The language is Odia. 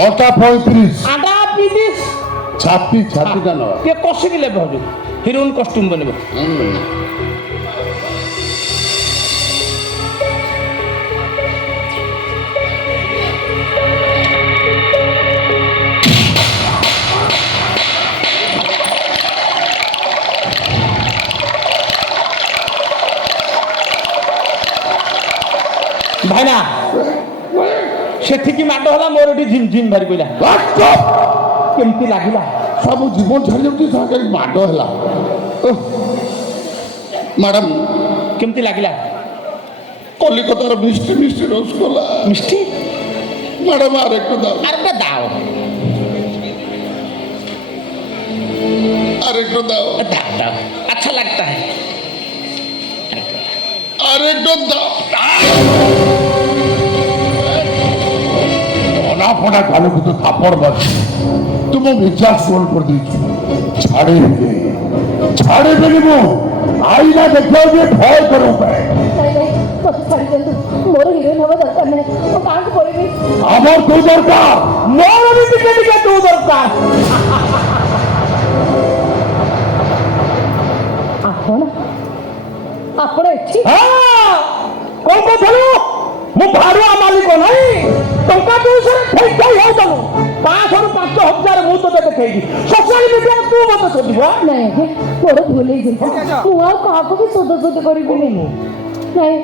ଅଟା 35 ଆଟା 30 ଛାତି ଛାତିଟା ନ ଟିକେ କଷିକି ଲେବେ ହଜୁର ହିରୋଇନ୍ କଷ୍ଟ୍ୟୁମ୍ ବନିବ ଭାଇନା ସେଠିକି ମାଡ଼ ହେଲା ମୋର ଏଠି ଝିମ୍ ଝିମ୍ ଭାରି ପଇଲା କେମିତି ଲାଗିଲା ସବୁ ଜୀବନ ଛାଡ଼ି ଯାଉଛି ସାଙ୍ଗରେ ମାଡ଼ ହେଲା ମ୍ୟାଡ଼ାମ କେମିତି ଲାଗିଲା କଲିକତାର ମିଷ୍ଟି ମିଷ୍ଟି ରସଗୋଲା ମିষ্টি ମ୍ୟାଡ଼ାମ ଆରେକଟୁ দাও আরেকটা দাও আরেকটু দাও দাও দাও अच्छा लगता है আরেকটু দাও অনা ফোনা কালো কিন্তু থাপড় মারছি तुम मिजाज फोन कर दीजिए छाड़े मेरे मुंह आईना देखोगे भय करूंगा ଛାଡ଼ି ଦିଅନ୍ତୁ ମୋର ହିରୋଇନ୍ ହବା ଦରକାର ନାହିଁ ମୁଁ କାହାକୁ ପଡ଼ିବି আমার তো দরকার ମୋର ବି ଟିକେ ଟିକେ ତୁ ଦରକାର ଆପଣ ଏଠି କଣ କହୁଥିଲୁ ମୁଁ ଭାରୁଆ ମାଲିକ ନାହିଁ ଟଙ୍କା ଦୁଇଶହରେ ଠିକ୍ ଠାକ୍ ହଉଥିଲୁ 500ରୁ 5,000 ମୁଁ ତୋତେ ଦେଖେଇବି ସୋସିଆଲ ମିଡିଆରେ ତୁ ମତେ ଶୋଧିବୁ ନାଇଁ ଆଜ୍ଞା ମୋର ଭୁଲ ହେଇଯାଇଛି ମୁଁ ଆଉ କାହାକୁ ବି ଶୋଧ କରିବିନି ନାଇଁ